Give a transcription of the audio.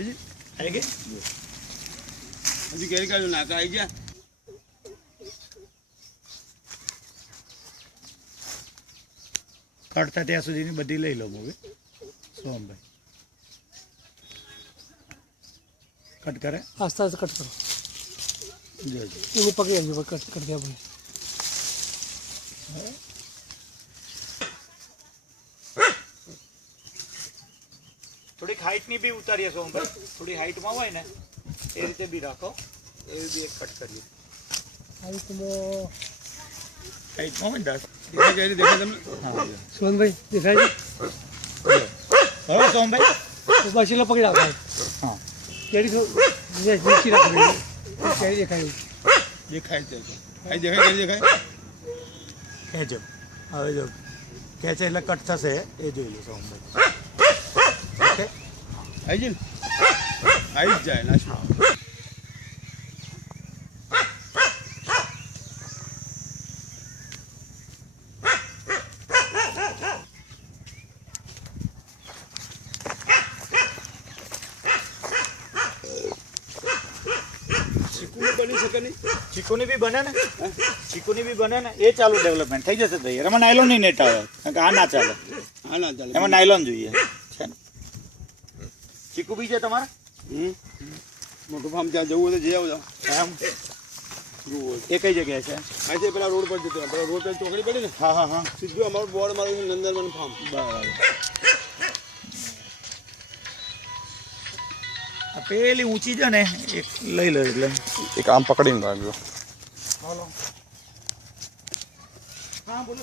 आई गई हजी केरी का नाका आई गया कटता त्या सुधीनी बधी लई लो मूवी सोमभाई कट करे आस्ता आस्ता कट करो जो इन्हें पकड़ लीजिए कट कर दिया भाई थोड़ी हाइट नहीं भी उतारिए सोमभाई थोड़ी हाइट में होय ने ए रीते भी राखो ए भी एक कट करिए हाइट में 10 देखा केरी देखा तुम हां सुमन भाई दिखाई दे हो सोमभाई तो बाशीला पकड़ा भाई हां केरी तो ये नीचे रख दे केरी दिखाई ये खाई दे आई देखा केरी देखा खेचो હવે જો ખેંચે એટલે કટ થશે એ જોઈ લો સોમભાઈ ઓકે आई जी आई जाए लास्ट में बनी सके नहीं ચીકુની બી બને ને ચીકુની બી બને ને એ ચાલુ ડેવલપમેન્ટ થઈ જશે તૈયાર એમાં નાયલોન ની નેટ આવે કારણ કે આ ના ચાલે हाँ ना चले એમાં નાયલોન જોઈએ છે ને ચીકુ બી છે તમારે मोटू फार्म ત્યાં જવું હોય તો જઈ આવજો એમ એ કઈ જગ્યાએ છે આજે પેલા રોડ પર જતો પેલા રોડ પર ચોકડી પડી ને હા હા હા સીધું અમારું બોર્ડ મારું છે નંદનવન ફાર્મ બરાબર આ પેલી ઊંચી છે ને એક લઈ લો એટલે એક આમ પકડીને રાખજો હા બોલો